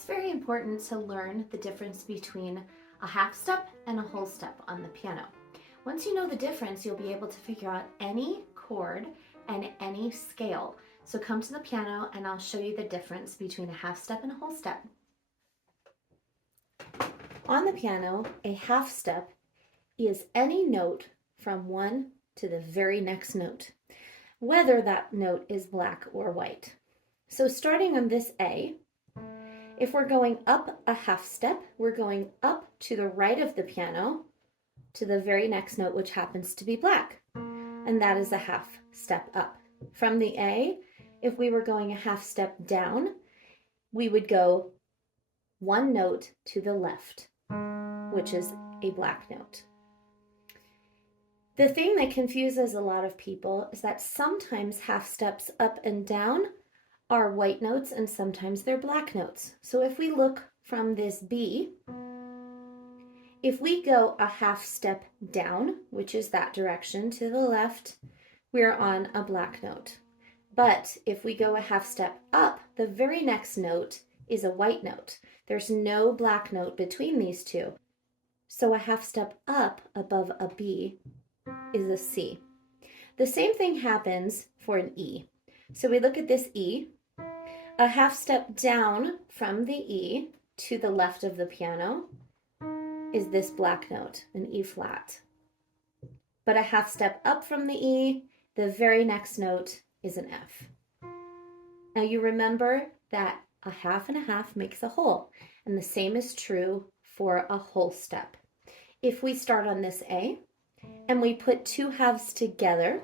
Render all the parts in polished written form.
It's very important to learn the difference between a half step and a whole step on the piano. Once you know the difference, you'll be able to figure out any chord and any scale. So come to the piano and I'll show you the difference between a half step and a whole step. On the piano, a half step is any note from one to the very next note, whether that note is black or white. So starting on this A, if we're going up a half step, we're going up to the right of the piano to the very next note, which happens to be black. And that is a half step up. From the A, if we were going a half step down, we would go one note to the left, which is a black note. The thing that confuses a lot of people is that sometimes half steps up and down are white notes and sometimes they're black notes. So if we look from this B, if we go a half step down, which is that direction to the left, we're on a black note. But if we go a half step up, the very next note is a white note. There's no black note between these two. So a half step up above a B is a C. The same thing happens for an E. So we look at this E. A half step down from the E to the left of the piano is this black note, an E flat. But a half step up from the E, the very next note is an F. Now you remember that a half and a half makes a whole, and the same is true for a whole step. If we start on this A and we put two halves together,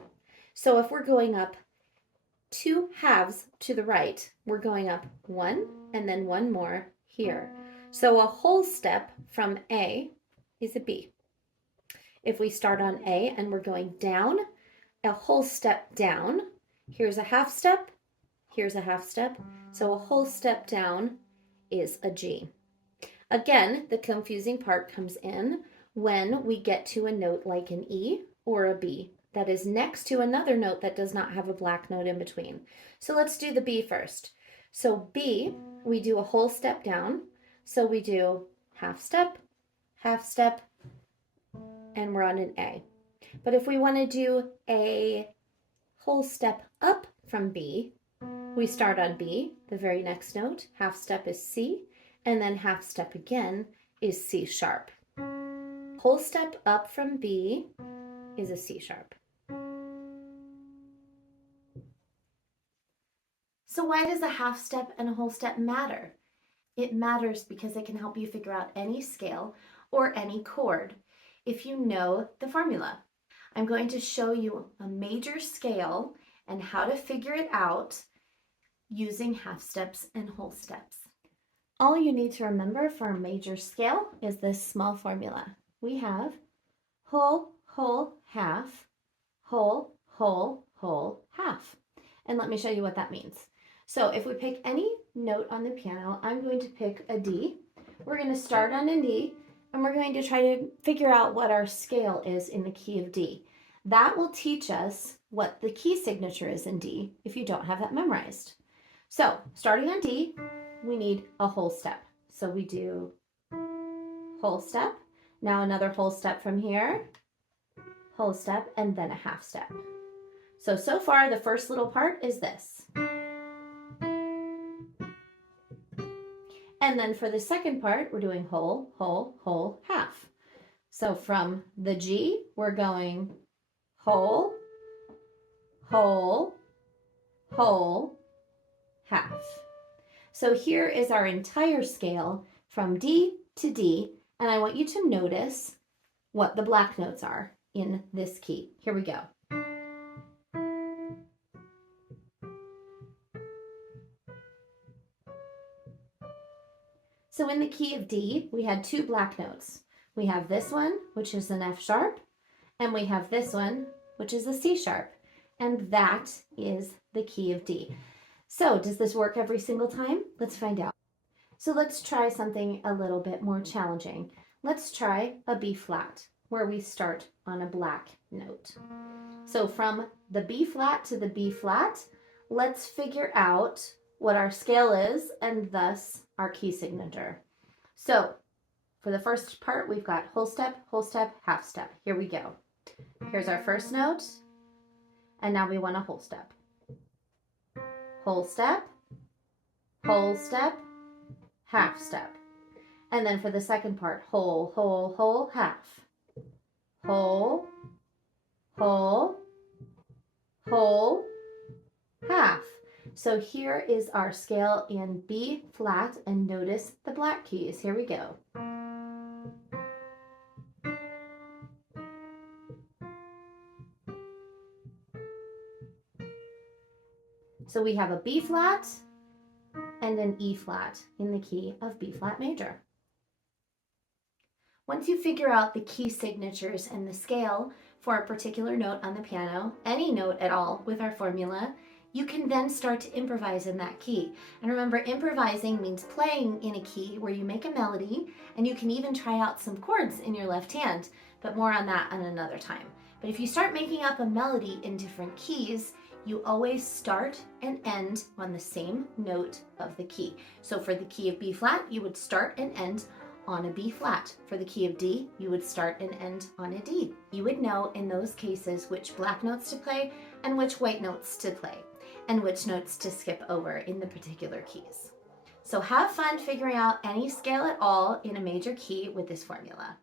so if we're going up two halves to the right, we're going up one and then one more here. So a whole step from A is a B. If we start on A and we're going down, a whole step down, here's a half step, here's a half step, so a whole step down is a G. Again, the confusing part comes in when we get to a note like an E or a B that is next to another note that does not have a black note in between. So let's do the B first. So B, we do a whole step down. So we do half step, and we're on an A. But if we want to do a whole step up from B, we start on B, the very next note, half step is C, and then half step again is C sharp. Whole step up from B is a C sharp. So why does a half step and a whole step matter? It matters because it can help you figure out any scale or any chord if you know the formula. I'm going to show you a major scale and how to figure it out using half steps and whole steps. All you need to remember for a major scale is this small formula. We have whole, whole, half, whole, whole, whole, half. And let me show you what that means. So if we pick any note on the piano, I'm going to pick a D. We're going to start on a D, and we're going to try to figure out what our scale is in the key of D. That will teach us what the key signature is in D if you don't have that memorized. So starting on D, we need a whole step. So we do whole step. Now another whole step from here, whole step, and then a half step. So far the first little part is this. And then for the second part, we're doing whole, whole, whole, half. So from the G, we're going whole, whole, whole, half. So here is our entire scale from D to D, and I want you to notice what the black notes are in this key. Here we go. So in the key of D, we had two black notes. We have this one, which is an F sharp, and we have this one, which is a C sharp, and that is the key of D. So does this work every single time? Let's find out. So let's try something a little bit more challenging. Let's try a B flat, where we start on a black note. So from the B flat to the B flat, let's figure out what our scale is and thus our key signature. So for the first part, we've got whole step, half step. Here we go. Here's our first note, and now we want a whole step. Whole step, half step. And then for the second part, whole, half. Whole, half. So here is our scale in B flat, and notice the black keys. Here we go. So we have a B flat and an E flat in the key of B flat major. Once you figure out the key signatures and the scale for a particular note on the piano, any note at all with our formula, you can then start to improvise in that key. And remember, improvising means playing in a key where you make a melody, and you can even try out some chords in your left hand, but more on that on another time. But if you start making up a melody in different keys, you always start and end on the same note of the key. So for the key of B flat, you would start and end on a B flat. For the key of D, you would start and end on a D. You would know in those cases which black notes to play and which white notes to play, and which notes to skip over in the particular keys. So have fun figuring out any scale at all in a major key with this formula.